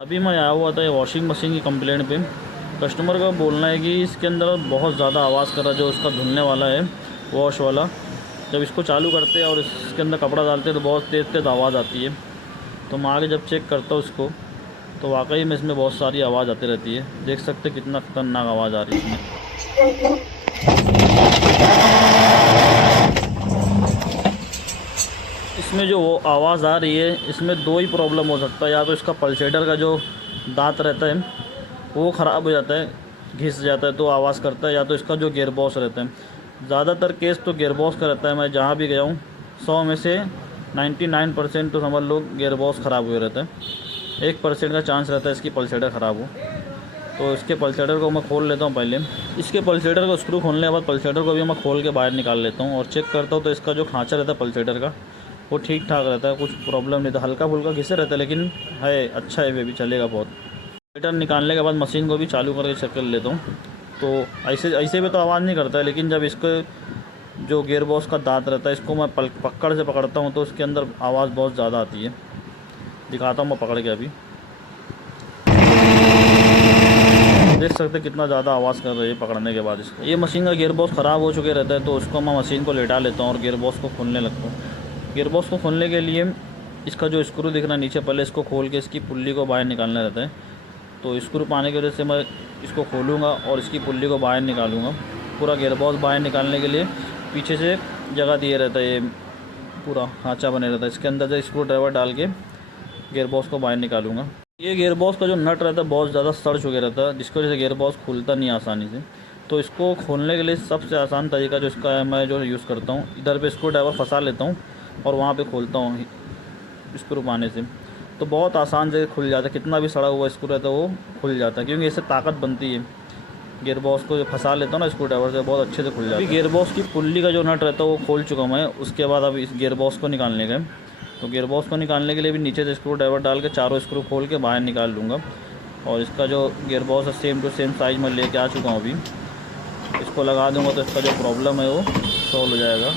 अभी मैं आया हुआ था ये वॉशिंग मशीन की कंप्लेंट पे। कस्टमर का बोलना है कि इसके अंदर बहुत ज़्यादा आवाज़ कर रहा है, जो उसका धुलने वाला है वॉश वाला। जब इसको चालू करते हैं और इसके अंदर कपड़ा डालते हैं तो बहुत तेज़ तेज़ आवाज़ आती है। तो मैं आगे जब चेक करता हूँ इसको तो वाकई में इसमें बहुत सारी आवाज़ आती रहती है। देख सकते कितना खतरनाक आवाज़ आ रही है इसमें। इसमें जो वो आवाज़ आ रही है, इसमें दो ही प्रॉब्लम हो सकता है। या तो इसका पल्सेटर का जो दांत रहता है वो ख़राब हो जाता है, घिस जाता है तो आवाज़ करता है, या तो इसका जो गियर बॉक्स रहता है। ज़्यादातर केस तो गियर बॉक्स का रहता है। मैं जहाँ भी गया हूँ 100 में से 99% तो समझ लो गियर बॉक्स ख़राब हुए रहता है। 1% का चांस रहता है इसकी पल्सेटर ख़राब हो। तो इसके पल्सेटर को मैं खोल लेता हूँ पहले। इसके पल्सेटर को स्क्रू खोलने के बाद पल्सेटर को भी मैं खोल के बाहर निकाल लेता हूँ और चेक करता हूँ तो इसका जो खाँचा रहता है पल्सेटर का वो ठीक ठाक रहता है, कुछ प्रॉब्लम नहीं था। हल्का फुल्का घिसे रहता है लेकिन है अच्छा है, वे भी चलेगा बहुत। पल्सेटर निकालने के बाद मशीन को भी चालू करके चेक कर लेता हूँ। तो ऐसे भी तो आवाज़ नहीं करता है, लेकिन जब इसके जो गियर बॉक्स का दांत रहता है इसको मैं पकड़ से पकड़ता हूँ तो उसके अंदर आवाज़ बहुत ज़्यादा आती है। दिखाता हूँ मैं पकड़ के। अभी देख सकते कितना ज़्यादा आवाज़ कर रही है पकड़ने के बाद। इसको ये मशीन का गियर बॉक्स ख़राब हो चुके रहता है तो उसको मैं मशीन को लेटा लेता हूँ और गियर बॉक्स को खोलने लगता हूँ। गियर बॉक्स को खोलने के लिए इसका जो स्क्रू दिख रहा है नीचे, पहले इसको खोल के इसकी पुल्ली को बाहर निकालना रहता है। तो स्क्रू पाने की वजह से मैं इसको खोलूँगा और इसकी पुल्ली को बाहर निकालूँगा। पूरा गियर बॉक्स बाहर निकालने के लिए पीछे से जगह दिए रहता है, ये पूरा खाँचा बने रहता है। इसके अंदर से स्क्रू ड्राइवर डाल के गियर बॉक्स को बाहर निकालूँगा। ये गियर बॉक्स का जो नट रहता है बहुत ज़्यादा सड़ चुके रहता है, जिसकी वजह से गियर बॉक्स खुलता नहीं आसानी से। तो इसको खोलने के लिए सबसे आसान तरीका जो इसका है, मैं जो यूज़ करता हूँ, इधर पे स्क्रू ड्राइवर फंसा लेता हूँ और वहाँ पे खोलता हूँ स्क्रू पाने से। तो बहुत आसान से खुल जाता है, कितना भी सड़ा हुआ स्क्रू रहता है वो खुल जाता है, क्योंकि इससे ताकत बनती है। गियर बॉक्स को फंसा लेता हूँ ना स्क्रू ड्राइवर से, बहुत अच्छे से खुल जाता है। गियर बॉक्स की पुल्ली का जो नट रहता है वो खोल चुका हूँ मैं। उसके बाद अब इस गियर बॉक्स को निकालने का। तो गियर बॉक्स को निकालने के लिए भी नीचे से स्क्रू ड्राइवर डाल के चारों स्क्रू खोल के बाहर निकाल लूँगा। और इसका जो गियर बॉक्स है सेम टू सेम साइज़ में लेके आ चुका हूँ अभी। इसको लगा दूँगा तो इसका जो प्रॉब्लम है वो सॉल्व हो जाएगा।